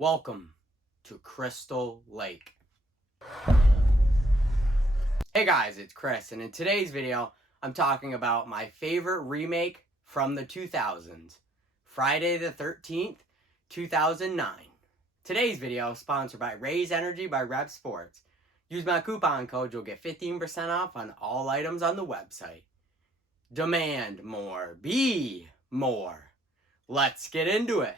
Welcome to Crystal Lake. Hey guys, it's Chris, and in today's video, I'm talking about my favorite remake from the 2000s, Friday the 13th, 2009. Today's video is sponsored by Raise Energy by Rep Sports. Use my coupon code, you'll get 15% off on all items on the website. Demand more, be more. Let's get into it.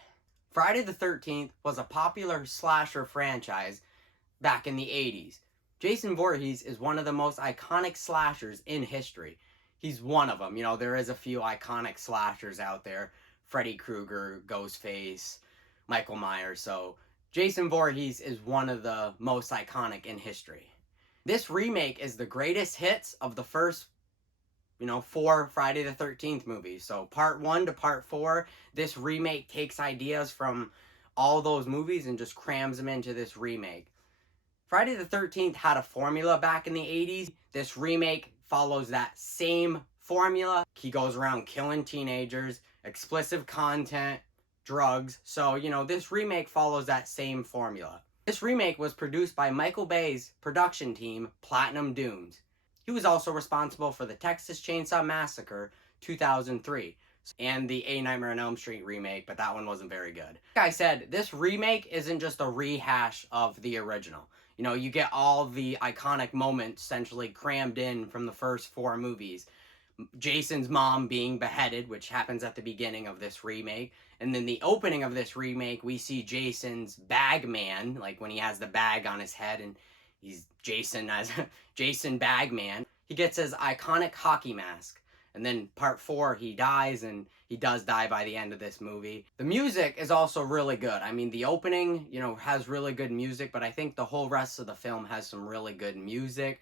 Friday the 13th was a popular slasher franchise back in the 80s. Jason Voorhees is one of the most iconic slashers in history. He's one of them. You know, there is a few iconic slashers out there. Freddy Krueger, Ghostface, Michael Myers. So Jason Voorhees is one of the most iconic in history. This remake is the greatest hits of the first 4 Friday the 13th movies. So part 1 to part 4, this remake takes ideas from all those movies and just crams them into this remake. Friday the 13th had a formula back in the 80s. This remake follows that same formula. He goes around killing teenagers, explicit content, drugs. So, this remake follows that same formula. This remake was produced by Michael Bay's production team, Platinum Dunes. He was also responsible for the Texas Chainsaw Massacre 2003 and the A Nightmare on Elm Street remake, but that one wasn't very good. Like I said, this remake isn't just a rehash of the original. You get all the iconic moments essentially crammed in from the first 4 movies. Jason's mom being beheaded, which happens at the beginning of this remake. And then the opening of this remake, we see Jason's Bagman, like when he has the bag on his head and he's Jason as Jason Bagman. He gets his iconic hockey mask. And then part 4, he dies, and he does die by the end of this movie. The music is also really good. I mean, the opening, has really good music, but I think the whole rest of the film has some really good music.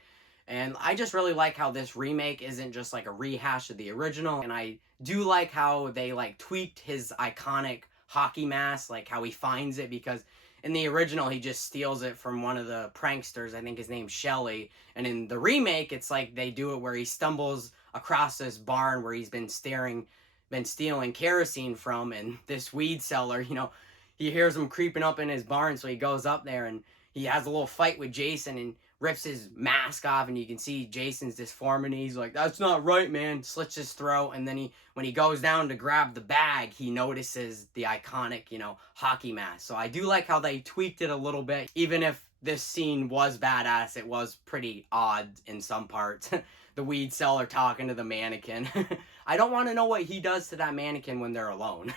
And I just really like how this remake isn't just like a rehash of the original. And I do like how they tweaked his iconic hockey mask, like how he finds it, because in the original, he just steals it from one of the pranksters. I think his name's Shelly. And in the remake, it's like they do it where he stumbles across this barn where he's been stealing kerosene from, and this weed seller, he hears him creeping up in his barn, so he goes up there and he has a little fight with Jason and rips his mask off, and you can see Jason's deformity. He's like, "That's not right, man." Slits his throat, and then when he goes down to grab the bag, he notices the iconic, hockey mask. So I do like how they tweaked it a little bit. Even if this scene was badass, it was pretty odd in some parts. The weed seller talking to the mannequin. I don't want to know what he does to that mannequin when they're alone.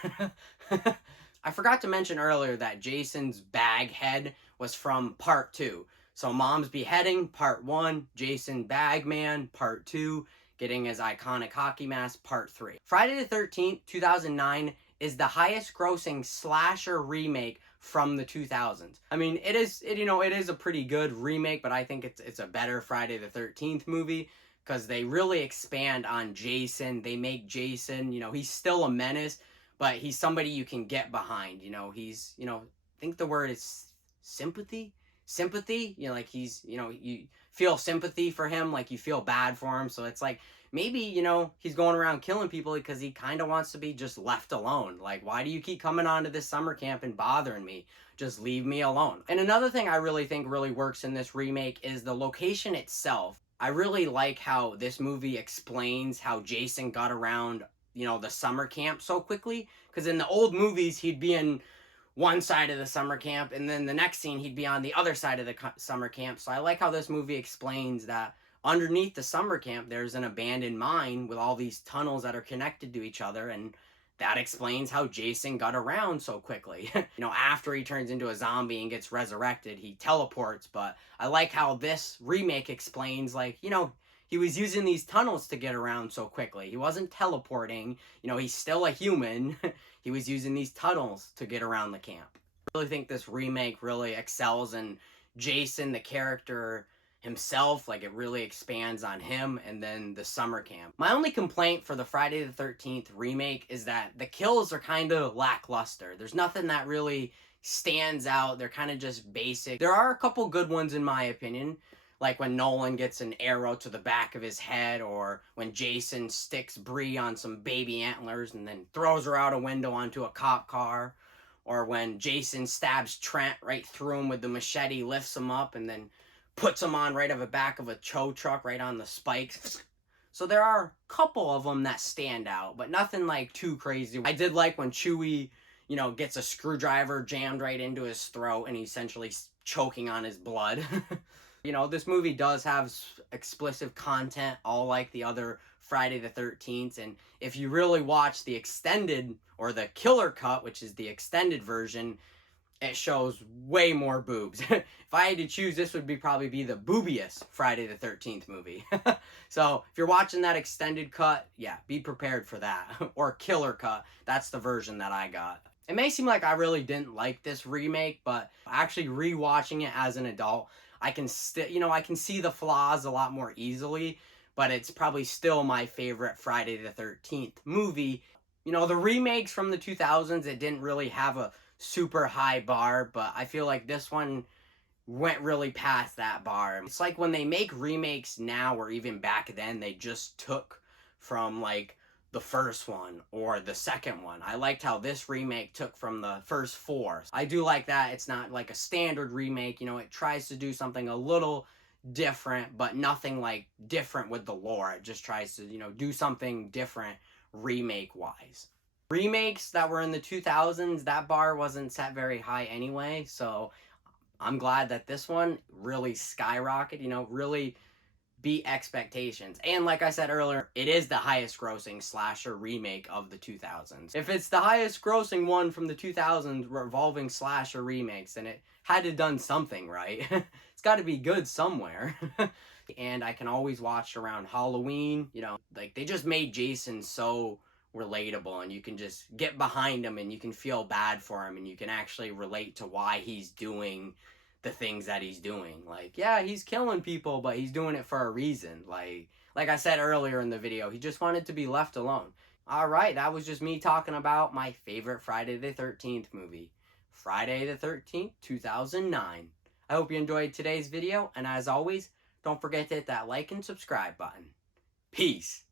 I forgot to mention earlier that Jason's bag head was from part 2. So Mom's Beheading, part 1, Jason Bagman, part 2, getting his iconic hockey mask, part 3. Friday the 13th, 2009 is the highest grossing slasher remake from the 2000s. I mean, it is a pretty good remake, but I think it's a better Friday the 13th movie because they really expand on Jason. They make Jason, he's still a menace, but he's somebody you can get behind. He's, I think the word is sympathy, he's, you feel sympathy for him, like you feel bad for him. So it's like, maybe, he's going around killing people because he kind of wants to be just left alone. Like, why do you keep coming on to this summer camp and bothering me? Just leave me alone. And another thing I really think really works in this remake is the location itself. I really like how this movie explains how Jason got around, the summer camp so quickly. Because in the old movies, he'd be in one side of the summer camp, and then the next scene he'd be on the other side of the summer camp. So I like how this movie explains that underneath the summer camp there's an abandoned mine with all these tunnels that are connected to each other, and that explains how Jason got around so quickly. After he turns into a zombie and gets resurrected, he teleports. But I like how this remake explains, he was using these tunnels to get around so quickly. He wasn't teleporting. He's still a human. He was using these tunnels to get around the camp. I really think this remake really excels in Jason, the character himself. Like, it really expands on him, and then the summer camp. My only complaint for the Friday the 13th remake is that the kills are kind of lackluster. There's nothing that really stands out. They're kind of just basic. There are a couple good ones in my opinion. Like when Nolan gets an arrow to the back of his head, or when Jason sticks Bree on some baby antlers and then throws her out a window onto a cop car, Or when Jason stabs Trent right through him with the machete, lifts him up, and then puts him on right of the back of a tow truck, right on the spikes. So there are a couple of them that stand out, but nothing like too crazy. I did like when Chewie, you know, gets a screwdriver jammed right into his throat and he's essentially choking on his blood. You know, this movie does have explicit content, all like the other Friday the 13th. And if you really watch the extended or the killer cut, which is the extended version, it shows way more boobs. If I had to choose, this would probably be the boobiest Friday the 13th movie. So if you're watching that extended cut, yeah, be prepared for that. Or killer cut. That's the version that I got. It may seem like I really didn't like this remake, but actually rewatching it as an adult, I can still, you know, I can see the flaws a lot more easily, but it's probably still my favorite Friday the 13th movie. You know, the remakes from the 2000s, it didn't really have a super high bar, but I feel like this one went really past that bar. It's like when they make remakes now or even back then, they just took from like the first one or the second one. I liked how this remake took from the first four. I do like that it's not like a standard remake, you know, it tries to do something a little different, but nothing like different with the lore. It just tries to, you know, do something different remake wise. Remakes that were in the 2000s, that bar wasn't set very high anyway, so I'm glad that this one really skyrocketed, you know, really beat expectations. And like I said earlier, it is the highest grossing slasher remake of the 2000s. If it's the highest grossing one from the 2000s revolving slasher remakes, then it had to done something right. It's got to be good somewhere. And I can always watch around Halloween, you know, like they just made Jason so relatable and you can just get behind him and you can feel bad for him and you can actually relate to why he's doing the things that he's doing. Like, yeah, he's killing people, but he's doing it for a reason. Like I said earlier in the video, he just wanted to be left alone. All right, that was just me talking about my favorite Friday the 13th movie. Friday the 13th, 2009. I hope you enjoyed today's video, and as always, don't forget to hit that like and subscribe button. Peace.